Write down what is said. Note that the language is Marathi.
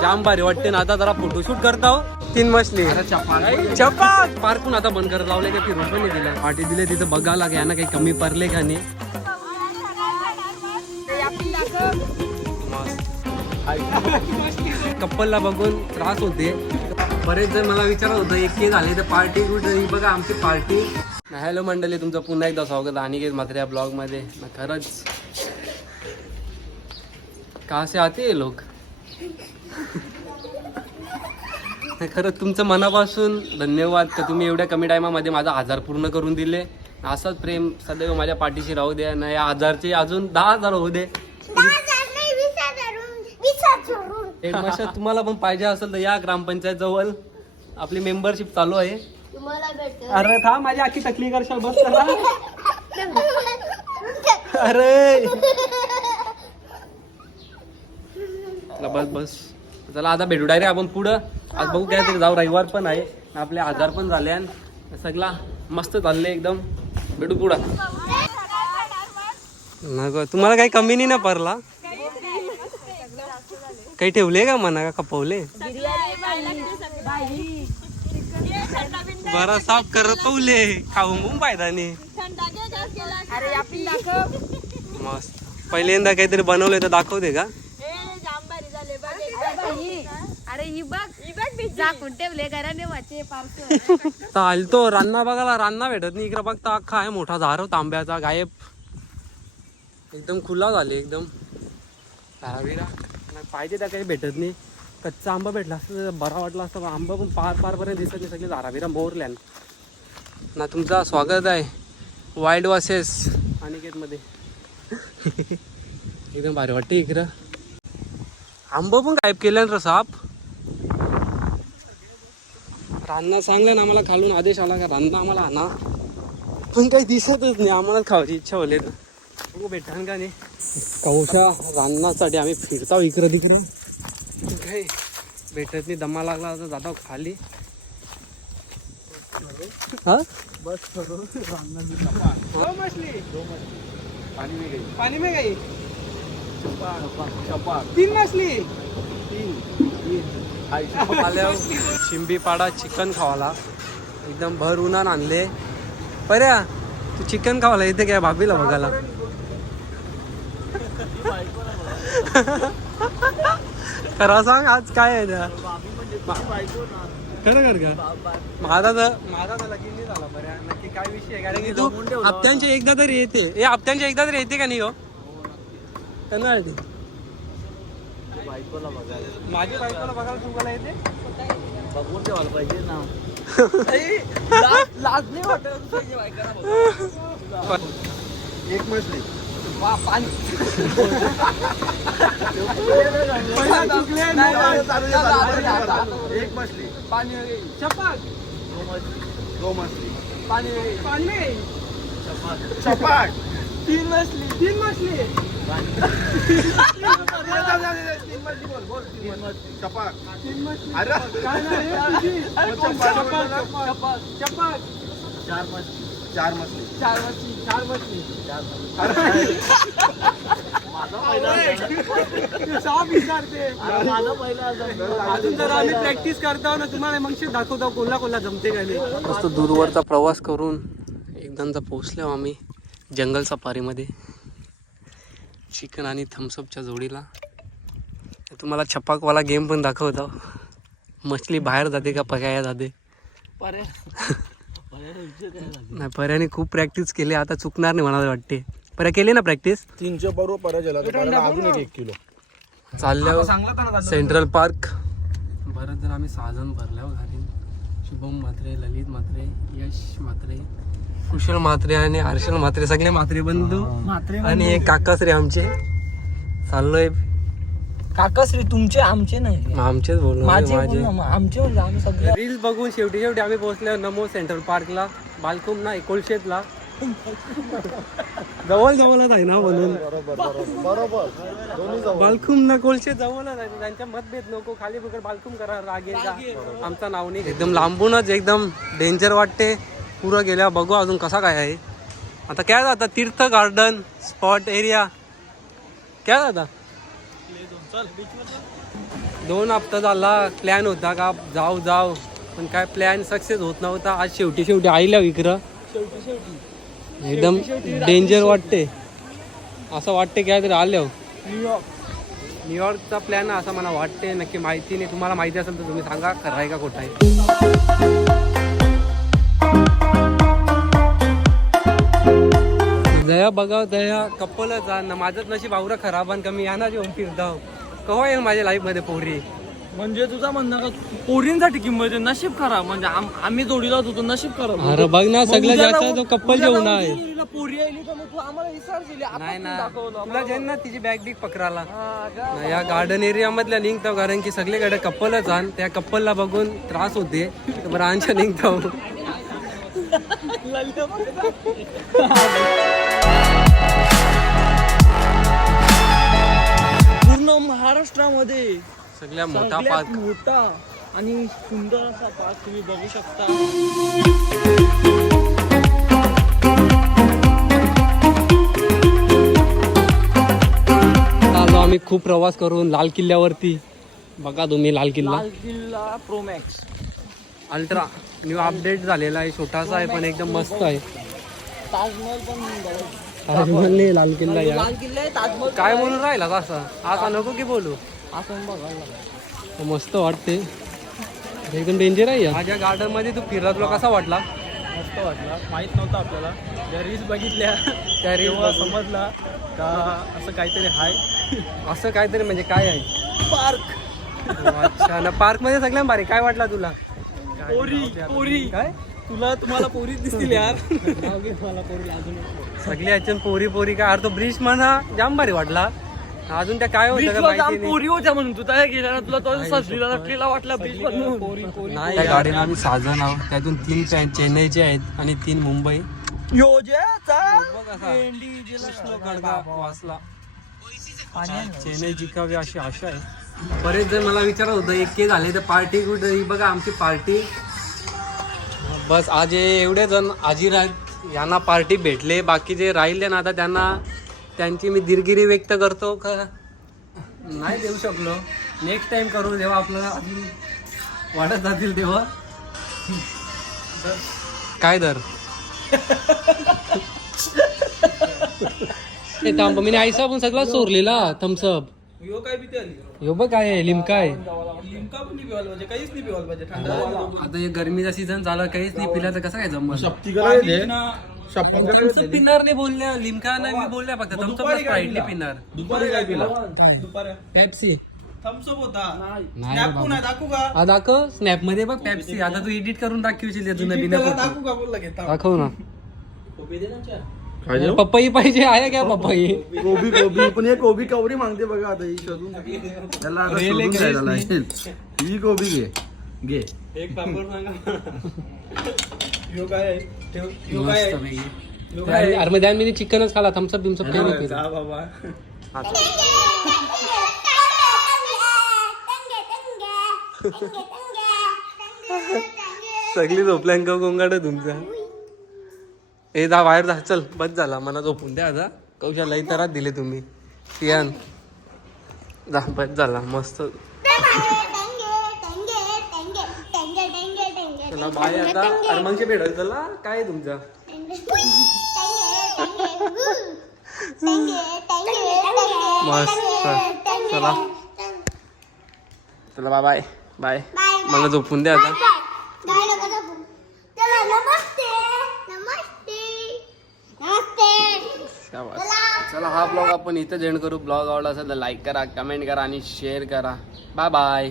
जाम भारी वाटते ना. आता जरा फोटोशूट करता हो. तीन मछली. चपाक पार्कून आता बंद करत लावले का फिरून पण दिल्या पाठी दिले तिथं बघायला घ्या ना काही कमी पडले का नाही? कप्पलला बघून त्रास होते. बरेच जण मला विचारत होतं एक के झाले तर पार्टी कुठे? बघा आमची पार्टी. हॅलो मंडळी तुमचं पुन्हा एकदा स्वागत. अनिकेत मात्र या ब्लॉगमध्ये ना खरंच. कहा से आते नाही, खरंच तुमचं मनापासून धन्यवाद का तुम्ही एवढ्या कमी टायमामध्ये माझा आजार पूर्ण करून दिले. असंच प्रेम सदैव माझ्या पाठीशी राहू द्या ना या आजारचे अजून दहा हजार होऊ दे. एक तुम्हाला पण पाहिजे असेल तर या ग्रामपंचायत जवळ. आपली मेंबरशिप चालू आहे. भेटत अरे था माझी आखी टकली करशाल बस करा अरे. चला बस बस. चला आता भेटू डायरेक्ट आपण पुढं. आज बघू काय तरी जाऊ रविवार पण आहे. आपले आजार पण झाले आणि सगळा मस्त चालले एकदम. भेटू पुढं. नको तुम्हाला काही कमी नाही ना परला? काही ठेवले का मना का खपवले? बरा साफ करत पावले खाऊन पण फायदा नाही मस्त. पहिल्यांदा काहीतरी बनवलंय तर दाखवते का? ही. ही चालतो रान्ना बघायला रान्ना भेटत नाही. इकडे बघता अख्खा आहे मोठा झार तांब्याचा गायब. एकदम खुला झाले एकदम. पाहिजे त्या काही भेटत नाही. कच्चा आंबा भेटला असता बरा वाटला असता आंबा पण पार पारपर्यंत दिसत नाही सगळे धाराविरा मोरल्यान ना तुमचा स्वागत आहे. वाईल्ड वॉसेस अनिकेतमध्ये. एकदम भारी वाटते इकडं. आंबा पण गायब केल्यान र साप. रान्ना सांगलं ना आम्हाला खालून आदेश आला का रान्ना आम्हाला आणा. पण काही दिसतच नाही आम्हाला खावायची इच्छा होली. तर बघू भेटान का नाही? कौशा रान्नासाठी आम्ही फिरताव इकडं तिकडं काही भेटत नाही दमा लागला तर जातो खाली. हा? बस मछली. पानी में गई तीन मछली. आल्यावर शिंबी पाडा चिकन खावाला. एकदम भर उन्हान आणले. पर्या तू चिकन खावाला इथे काय भाभीला बघायला? खरं सांग आज काय आहे त्या? खरं कर का? माझा तर माझा तर लगीन नाही झाला पर्या नक्की काय विषय आहे? कारण की तू हप्त्यांच्या एकदा तरी येते. हे हप्त्यांच्या एकदा तरी येते का नाही हो? त्यांना येते माझी बायकोला बघायला तुम्हाला येते? बघून ठेवायला पाहिजे ना. लाज नाही वाटत एक मछली एक मछली चपाक दो मछली पाणी. चपाट. तीन मछली तीन मछली चपाट तीन मछली अरे. चपाक चपाक चपाक चार मछली चार मछली चार मछली चार मछली साप विचारते माझा पहिला अजून जरा आम्ही प्रॅक्टिस करतो ना तुम्हाला मग दाखवतो कोल्हा कोल्हा जमते का नाही? मस्त दूरवरचा प्रवास करून एकदाचा पोहोचलो आम्ही जंगल सफारीमध्ये चिकन आणि थम्सअपच्या जोडीला. तुम्हाला छपाकवाला गेम पण दाखवतो. मछली बाहेर जाते का पकाया जाते? नाही पर्याने खूप प्रॅक्टिस केली. आता चुकणार नाही मला वाटते. पर्या केली ना प्रॅक्टिस तीनशे बरोबर तर परत अजून एक किलो. चालल्यावर सेंट्रल पार्क बरंच जण आम्ही सहा जण भरल्यावर शुभम म्हात्रे ललित म्हात्रे यश म्हात्रे. कुशल म्हात्रे आणि हर्षल म्हात्रे. सगळे म्हात्रे बंधू आणि एक काकाश्री आमचे. चाललोय. काकाश्री तुमचे आमचे नाही. आमचेच बोलू माझे बोल ना, मग आमचे म्हणजे आम्ही सगळे. रील्स बघून शेवटी शेवटी आम्ही पोहोचलो नमो सेंट्रल पार्कला बालकुम ना एकोलशेतला जवळ जवळच आहे ना म्हणून. बरोबर बरोबर बरोबर दोन्ही जवळ बालकुम ना कोलशे जवळच आहे. त्यांच्या मतभेद नको खाली फुकट बालकुम करा रागेचा आमचा नाव नाही एकदम लांबूनच एकदम डेंजर वाटते. पुरं गेल्या बघू अजून कसा काय आहे. आता काय जाता? तीर्थ गार्डन स्पॉट एरिया काय जाता? दोन हप्ता झाला प्लॅन होता का जाऊ जाऊ. पण काय प्लॅन सक्सेस होत नव्हता. आज शेवटी शेवटी आईला विक्र एकदम डेंजर वाटते. असं वाटते काय तरी आल्या न्यूयॉर्कचा प्लॅन असा मला वाटते. नक्की माहिती नाही. तुम्हाला माहिती असेल तर तुम्ही सांगा. खरं आहे का खोटं आहे? दया बघा दया कप्पलच आहे ना माझंच नशीब आवरा खराब आणि कमी या ना जेवण फिरताव कवा येईल माझ्या लाईफमध्ये पोरी? म्हणजे तुझा म्हणणं का पोरींसाठी किंमत आहे नशीब खराब. म्हणजे आम- आम्ही जोडीला होतो नशीब खराब अरे बघ ना मग सगळं उद्या ज्याचा जाऊ- जो कप्पल उद्या जेवण आहे. पोरी आली तर मग तू आम्हाला विचारशील आपण नाही तू ना. तुला जेन ना तिची बॅग बिग? ना या गार्डन एरिया मधल्या निघतो कारण की सगळीकडे कप्पलच आण त्या कप्पलला बघून त्रास होते. बरं आमच्या निघतो पूर्ण महाराष्ट्रामध्ये सगळ्या मोठा सगळ्यात पार्क मोठा आणि सुंदर असा पार्क तुम्ही बघू शकता. आलो आम्ही खूप प्रवास करून लाल किल्ल्यावरती. बघा तुम्ही Lal Killa. Lal Killa pro max ultra. New update झालेला आहे. छोटासा आहे पण एकदम मस्त आहे. ताजमहल पण बघायचं. ताजमहल नाही लाल किल्ला या लाल किल्ला आहे ताजमहल काय बोलून राहिला असं? आता नको की बोलू? असं बघायला. मस्त वाटते. एकदम डेंजर आहे माझ्या गार्डनमध्ये तू फिरला तुला कसा वाटला? मस्त वाटला. माहीत नव्हतं आपल्याला. त्या रील्स बघितल्या. त्या रील तेव्हा समजला का असं काहीतरी आहे. असं काहीतरी म्हणजे काय आहे? पार्क अच्छा ना पार्कमध्ये सगळ्यात भारी. काय वाटला तुला? पोरी पोरी. काय? तुला तुम्हाला पोरी दिसतील यार. सगळी याच्यात पोरी पोरी काय? अरे तो ब्रिज म्हणा जाम भारी वाटला. अजून त्या काय होतं का Beach वर जाम माहिती नाही. पोरी होत्या म्हणून. तू काय गेला ना तुला तो सजलीला नटलेला वाटला बीच नाही त्या गाडीला आम्ही सहा आहोत. त्यातून तीन चे- चेन्नईचे आहेत आणि तीन मुंबई. चेन्नई जिंकावी अशी आशा आहे. बरेच जण मला विचारत होतं एक के झाले तर पार्टी कुठे? ही बघा आमची पार्टी बस आज एवढे जण आहेत यांना पार्टी भेटले. बाकी जे राहिले ना आता त्यांना त्यांची मी दिलगिरी व्यक्त करतो. का नाही देऊ शकलो. नेक्स्ट टाइम करू जेव्हा आपल्याला अजून वाढत जातील तेव्हा. काय दर? ते थांब मी आईसा पण सगळा चोरलेला थम्सअप यो काय भीती आली? बघ काय आहे, लिमका आहे. लिमका पण नाही पिवायला पाहिजे काहीच नाही पिवायला पाहिजे थंड आता हे गरमीचा सीझन झाला काहीच नाही पिला तर कसं काय जमत पिणार नाही बोलल्या लिमका नाही मी बोलल्या फक्त थम्सअप स्प्राईट नाही पिणार. दुपारी काय पिला? दुपारी पेप्सी थम्सअप होता. नाही स्नॅप बाबा. नाही दाखवू का? हा दाखव. स्नॅपमध्ये बघ पेप्सी आता तू एडिट करून दाखवशील बिना फोटो. दाखवू का बोलला घेता दाखव ना. पपई पाहिजे आहे काय पपई? गोबी गोबी पण हे गोबी कवरी मागते बघा आता ही शोधून. त्याला आता रेल शोधून एक द्यायला रेस लागेल. ही गोबी घे. घे. एक पापड सांगा. यो काय आहे? ठेव. यो काय मस्त आहे? पैकी. यो काय आहे? अरे मध्ये आम्ही चिकनच खाला. थम्सअप बिम्सअप काही नाही पिला. जा बाबा. सगळी झोपल्यान का गोंगाड तुमचा? ए जा बाहेर जा. चल बस झाला. मला झोपून द्या आता. कौशाला इतरात दिले तुम्ही. सियान. जा बस झाला. मस्त. चला बाय आता. भेटल. चला काय तुमचा? मस्त. चला. चला बाय. बाय. बाय मला झोपून द्या आता. नमस्ते शाबास. चला हा ब्लॉग आपण इथं एंड करू. ब्लॉग आवडला असेल तर लाईक करा कमेंट करा आणि शेअर करा. Bye bye